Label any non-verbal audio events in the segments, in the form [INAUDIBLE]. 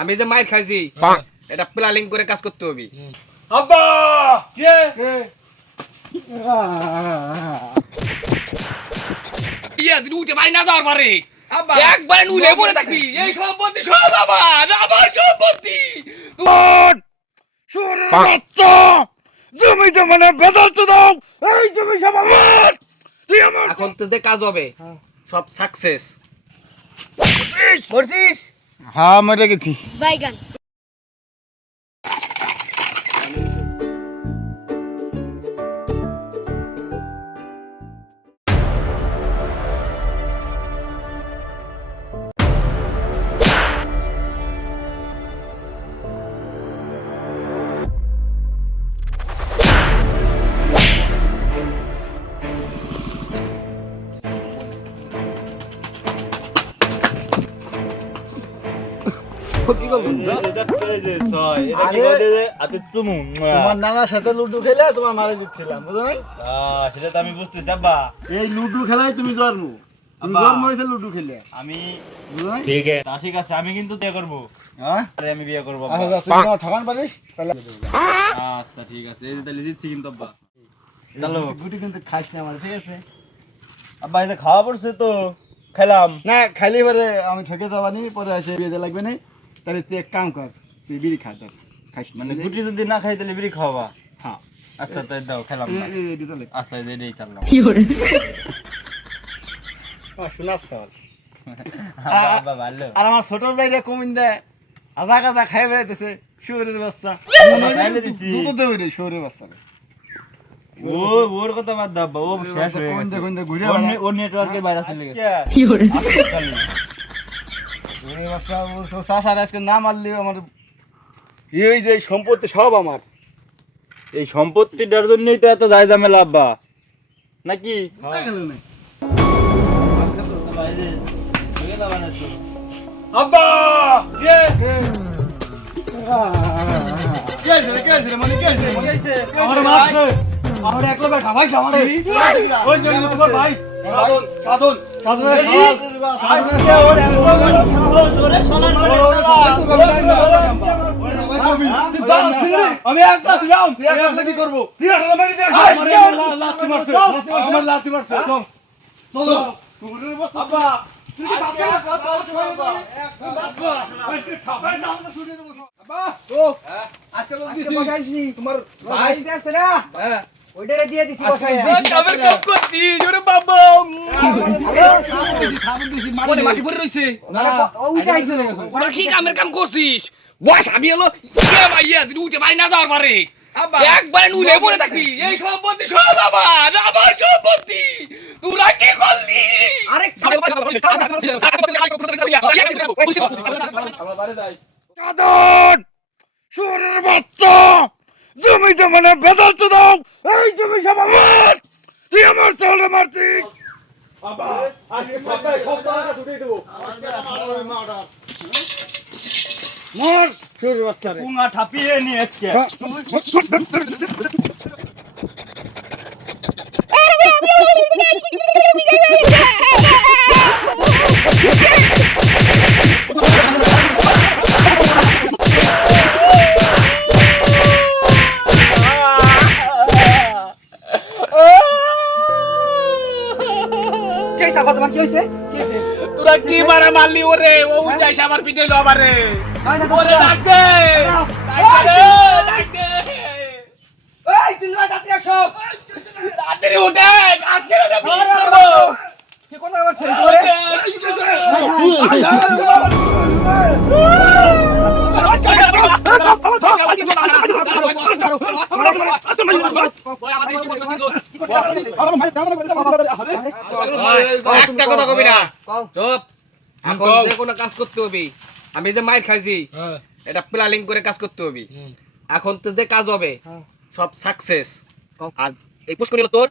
আমি যে মাইর খাইছি এটা প্ল্যানিং করে কাজ করতে হবে। আব্বা! কে? ইয়া দিন উঠে বাড়ি না যাওয়ার পারে। আব্বা! নুলে পড়ে থাকবি। এই সম্পত্তি সব আমার আমার সম্পত্তি। জমি জমানে বেদালতে দাও এই জমি সব আমার। তুই আমার এখন তো যে কাজ হবে হ্যাঁ। সব সাকসেস মরছিস? হ্যাঁ মরে গেছি বাইগান তোমার নানার সাথে লুডু খেলে তোমার মারা দিচ্ছিলাম বুঝো নাই? সেটা তো আমি বুঝতেছি আব্বা এই লুডু খেলায় তুমি জন্ম। তুমি জন্ম হয়েছে লুডু খেলে। আমি ঠিক আছে। ঠিক আছে আমি কিন্তু বিয়ে করব। হ্যাঁ? আমি বিয়ে করব আচ্ছা ঠকান পারিস আচ্ছা ঠিক আছে। এই যে তাহলে দিচ্ছি কিন্তু আব্বা। চলো। গুটি- গুটি কিন্তু খাস না আমার ঠিক আছে? আব্বা যে খাওয়া পড়ছে তো খেলাম। না খাইলে পরে আমি ঠকে যাবানি পরে আসে বিয়ে লাগবে না। তাহলে তুই এক কাম কর তুই বিড়ি খা তোর খাস মানে গুটি যদি না খাই তাহলে বিড়ি খাওয়াবা? হ্যাঁ। আচ্ছা তাই দাও খেলাম। আচ্ছা এটাই চাললাম। আমার শোনার সওয়াল। আব্বা, [LAUGHS] আব্বা ভালো আর আমার ছোট জায়গা কমিন দেয় আধা কাদা খাই বেড়াইতেছে শুয়োরের বাচ্চা। দুটো দেবে রে শুয়োরের বাচ্চা ও ওর কথা বাদ দাও ও শেষ হয়ে গেছে। ওর নেটওয়ার্কের বাইরে চলে গেছে। সব চাষার আজকে না মারলেও আমার এই যে এই সম্পত্তি সব আমার। এই সম্পত্তিটার জন্যই তো এত যায় ঝামেলা আব্বা। নাকি? আব্বা? আমার একলা বেটা, ভাই, আমারে। ওই ভাই। সাধন, আমি একলা ছিলাম কি করব আমার লাথি মারছে চল বাবা বাবা আব্বা ও আজকে লোক দিছি তোমার ভাই হ্যাঁ ওইটারে দিয়ে দিছি বাবা মনে মাটি পড়ে রইছে? ওইটা আইছো। ওরা কি কামের কাম করছিস? বয়স আমি হলো ইয়ে ভাইয়া তুই উঠে বাড়ি না যাওয়ার পারে। একবারে নুলে পড়ে থাকবি। এই সম্পত্তি সব আমার আমার সম্পত্তি। তোরা কি করলি? আরে চাদন সুরের বাচ্চা জমি জমানে বেদালতে দাও এই জমি সব আমার। তুই আমার চলে মারছিস মার। সুরের বাচ্চা রে পুঙ্গা ঠাপিয়ে নিয়ে আজকে। কি মারা মারলি ওরে ও উঠাইছে আমার পিঠে লো আমারে ওরে ডাক দে ডাক দে ডাক দে এই তুই যাত্রী সব তাড়াতাড়ি উঠে আজকে না বিয়ে করব কি কথা করছিস তোরে একটা কথা কবি না। চুপ। এখন যে কোনো কাজ করতে হবে। আমি যে মাইর খাইছি এটা প্ল্যানিং করে কাজ করতে হবে। এখন তো যে কাজ হবে হ্যাঁ। সব সাকসেস আর এই তোর?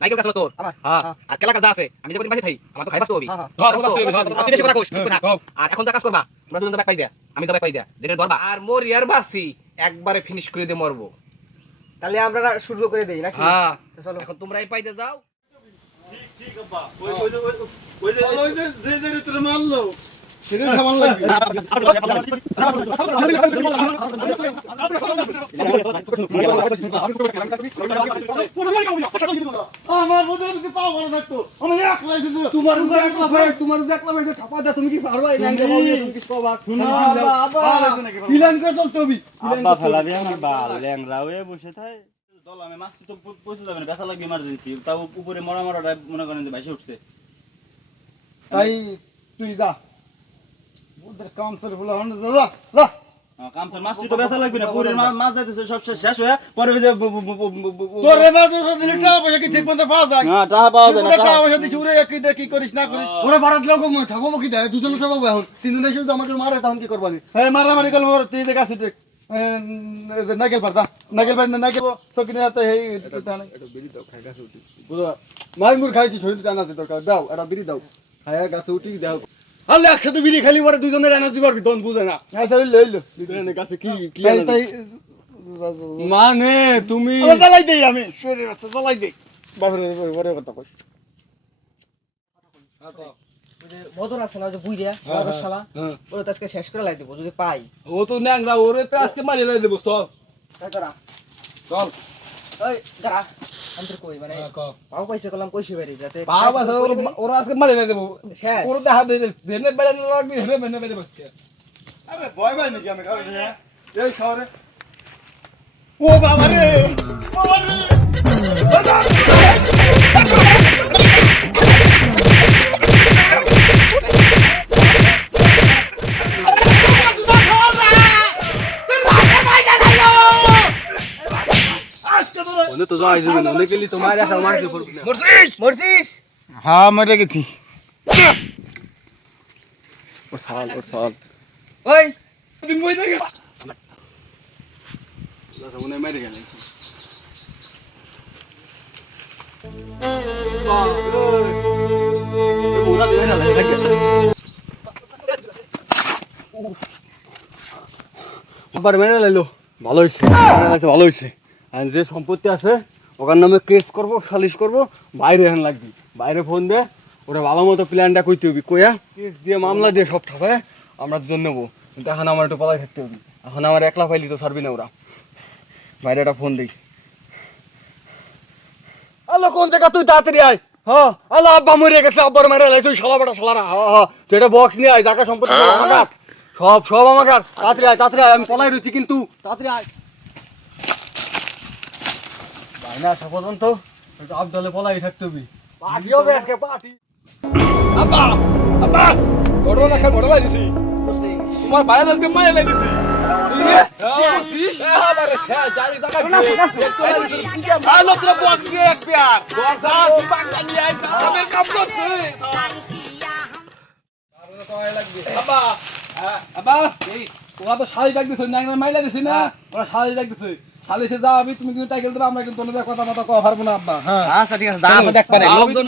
নাইকেল কাজ হলো তোর? হ্যাঁ। হ্যাঁ। আর কেলা কাজ আছে আমি যে কদিন বাজে থাই আমার তো হবে। হ্যাঁ, হ্যাঁ। তুই বেশি কথা কইস। আর এখন যা কাজ করবা আমরা দুজন যাবে পাই দেয়া আমি যাবে পাই দেয়া। যেটা ধরবা। আর মোর ইয়ার বাসি একবারে ফিনিশ করে দিয়ে মরবো। তাহলে আমরা শুরু করে দেই নাকি? হ্যাঁ। তো চলো। এখন তোমরাই পাইতে যাও। ঠিক ঠিক আব্বা। ওই ওই ওই যে যে যে তোর মারলো। সেটা সামান লাগবে। আমার মধ্যে যদি পাও ভালো থাকতো। আমি একলা তোমার যদি একলা ভাই তোমার যদি একলা ভাই ঠাপা দা তুমি কি পারবা এই ন্যাংটা বাবু তুমি কি পারবা প্ল্যান করে চলতে হবে। আব্বা ফেলাবি আমার বাল ল্যাংরা হয়ে বসে থাকে দল আমি মাছ তো পৌঁছে যাবে না ব্যথা লাগবে ইমার্জেন্সি তাও উপরে মরা মরাটা মনে করেন যে ভাইসে উঠছে। তাই তুই যা। ওদের কাউন্সিলর বলে যা যা যা। কামসার মাছটি তো ব্যথা লাগবে না পুরের মাছ যাইতেছে সব শেষ শেষ হয়ে পরে তোর মাঝে দিলে টাকা পয়সা কি ঠিক মতো পাওয়া যায়? না টাকা পাওয়া যায় না টাকা পয়সা দিছি উড়ে কি দে কি করিস না করিস। ওরা ভাড়াত লোক ঠাকুর কি দেয়? দুজন সব এখন। এসে আমাকে মারে তখন কি হ্যাঁ মারামারি তুই যে। পারতা পার সকিনে হাতে মুর খাইছি শরীর টানাতে দরকার। দাও এটা বিড়ি দাও। খায়া গাছে উঠি দাও। আলে একসাথে বিড়ি খালি পরে দুজনের এনার্জি পারবি তখন বুঝে না। আচ্ছা লই লো। দুজনের কাছে কি কি মানে তুমি জ্বালাই দেই আমি। শরীর আছে জ্বালাই দেই। বাপরে বড় কথা কই আছে না যে বুইরা বদর শালা ওরে আজকে শেষ করে লাই দেবো যদি পাই। ও তো ন্যাংরা ওরে তো আজকে মারি লাই দেবো চল। চল। ওই দাঁড়া কই মানে পাও পয়সা করলাম কইছে বাড়ি যাতে বাবা আছে ওরা আজকে মারি লাই দেবো। শেষ। দেখা দে দেনে বেড়ে না লাগবে হেরে বেনে বেড়ে বসকে আরে ভয় ভাই নাকি আমি কারণ এই শহরে। ও বাবা রে বাবা রে। মরছিস হ্যাঁ মরে গেছি। ওই। দিন বই থাকে আবার মেনে লাইলো ভালো হয়েছে ভালো হয়েছে। আর যে সম্পত্তি আছে ওখান নামে কেস করব, সালিশ করব, বাইরে এখন লাগবি। বাইরে ফোন দে, ওরা ভালো মতো প্ল্যানটা কইতে হবি। কইয়া কেস দিয়ে মামলা দিয়ে সব ঠাপায়, আমরা দুজন নেব। কিন্তু এখন আমার একটু পলাই থাকতে হবে। এখন আমার একলা পাইলি তো ছাড়বি না ওরা। বাইরে একটা ফোন দিই। হ্যালো কোন জায়গা? তুই তাড়াতাড়ি আয়। হ্যাঁ হ্যালো আব্বা মরে গেছে, আব্বার মেরে তুই সলা বড় সালারা হ্যাঁ তুই একটা বক্স নিয়ে আয়, জায়গা সম্পত্তি সব সব সব আমার তাড়াতাড়ি আয় তাড়াতাড়ি আয়। আমি পলাই রয়েছি কিন্তু। তাড়াতাড়ি আয়। না আসা পর্যন্ত একটু পলাই থাকতে হবে। পার্টি হবে আজকে পার্টি। আব্বা আব্বা ঘটনা খাই মডেল দিছি তোমার বাইরে আজকে মায়ের লাই ভালো তোরা বক্স নিয়ে এক পেয়ার। যা, তুই বাংলা নিয়ে আয়, কামের কাম করছে। আব্বা আব্বা এই ওরা তো শালি ডাক দিছে না মাইলা দিছে না? ওরা শালি ডাক শালি সে যাও আমি তুমি কিন্তু টাইকেল দেবে আমরা কিন্তু কথা মতো কভার না আব্বা। হ্যাঁ। আচ্ছা ঠিক আছে লোকজন